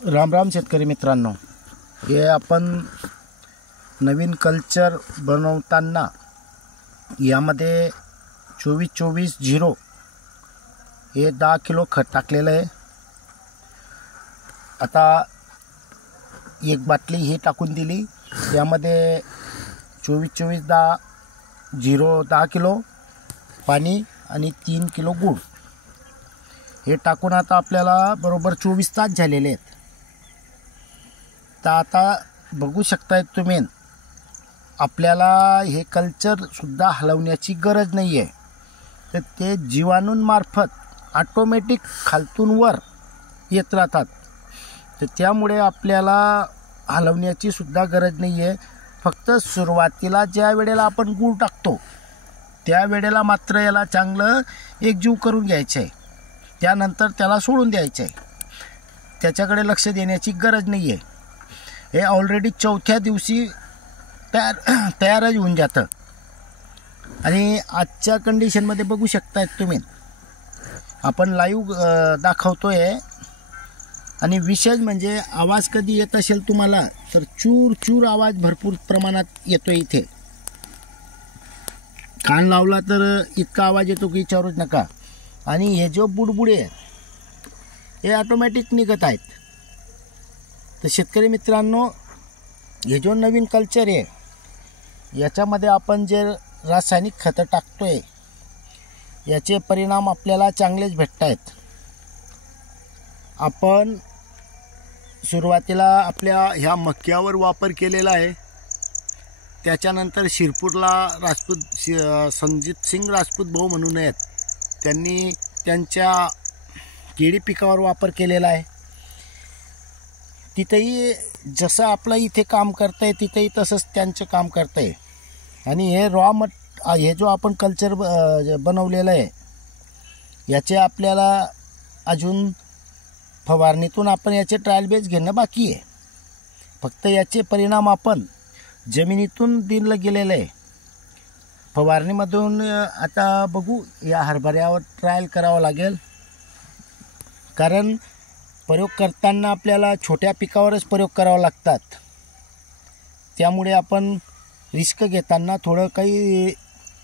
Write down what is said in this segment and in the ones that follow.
राम राम शेतकरी मित्रांनो, हे आपण नवीन कल्चर बनवताना यामध्ये 24-24-0 हे 10 किलो खत टाकलेलं आहे। आता एक बाटली ही टाकून दिली, त्यामध्ये 24-24-10 किलो पाणी आणि 3 किलो गूळ हे टाकून आता आपल्याला बरोबर 24 तास झालेले आहेत। तर आता बघू शकताय तुम्ही, आपल्याला हे कल्चर सुद्धा हलवण्याची गरज नाही आहे, तर ते जीवाणूंमार्फत ऑटोमॅटिक खालतून वर येत राहतात। तर त्यामुळे आपल्याला हलवण्याची सुद्धा गरज नाही आहे। फक्त सुरुवातीला ज्या वेळेला आपण गूळ टाकतो त्या वेळेला मात्र याला चांगलं एकजीव करून घ्यायचं आहे, त्यानंतर त्याला सोडून द्यायचं आहे, त्याच्याकडे लक्ष देण्याची गरज नाही आहे। हे ऑलरेडी चौथ्या दिवशी तयारच होऊन जातं। आणि आजच्या कंडिशनमध्ये बघू शकताय तुम्ही, आपण लाईव्ह दाखवतोय। आणि विशेष म्हणजे आवाज कधी येत असेल तुम्हाला, तर चूर चूर आवाज भरपूर प्रमाणात येतो इथे। कान लावला तर इतका आवाज येतो की विचारूच नका। आणि हे जो बुडबुडे हे ऑटोमॅटिक निघत आहेत। तर शेतकरी मित्रांनो, हे जो नवीन कल्चर आहे याच्यामध्ये आपण जे रासायनिक खतं टाकतोय याचे परिणाम आपल्याला चांगलेच भेटत आहेत। आपण सुरुवातीला आपल्या ह्या मक्यावर वापर केलेला आहे, त्याच्यानंतर शिरपूरला संजीत सिंग राजपूत भाऊ म्हणून आहेत, त्यांनी त्यांच्या केळी पिकावर वापर केलेला आहे। तिथेही जसं आपलं इथे काम करतं आहे तिथेही तसंच त्यांचं काम करतं आहे। आणि हे हे जो आपण कल्चर बनवलेलं आहे याचे आपल्याला अजून फवारणीतून आपण याचे ट्रायल बेस घेणं बाकी आहे। फक्त याचे परिणाम आपण जमिनीतून दिलं गेलेलं आहे। फवारणीमधून आता बघू, या हरभऱ्यावर ट्रायल करावं लागेल, कारण प्रयोग करताना आपल्याला छोट्या पिकावरच प्रयोग करावे लागतात। त्यामुळे आपण रिस्क घेताना थोडं काही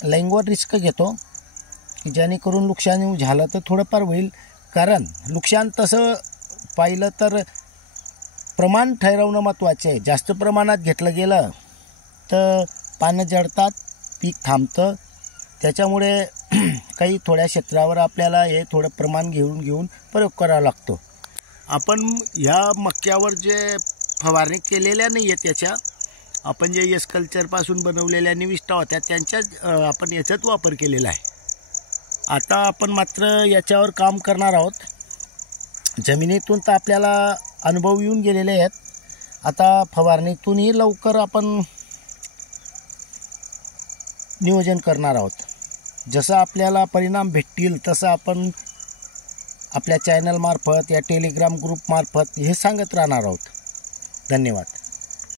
लाईनवर रिस्क घेतो, की जेणेकरून नुकसान झालं तर थोडंफार होईल। कारण नुकसान तसं पाहिलं तर प्रमाण ठरवणं महत्त्वाचं आहे। जास्त प्रमाणात घेतलं गेलं तर पानं जळतात, पीक थांबतं। त्याच्यामुळे काही थोड्या क्षेत्रावर आपल्याला हे थोडं प्रमाण घेऊन प्रयोग करावा लागतो। आपण ह्या मक्यावर जे फवारणी केलेल्या नाही आहे त्याच्या, आपण जे एस कल्चरपासून बनवलेल्या निविष्ठा होत्या त्यांच्याच आपण याच्यात वापर केलेला आहे। आता आपण मात्र याच्यावर काम करणार आहोत। जमिनीतून तर आपल्याला अनुभव येऊन गेलेले आहेत, आता फवारणीतूनही लवकर आपण नियोजन करणार आहोत। जसं आपल्याला परिणाम भेटतील तसं आपण आपल्या चॅनलमार्फत या टेलिग्राम ग्रुपमार्फत हे सांगत राहणार आहोत। धन्यवाद।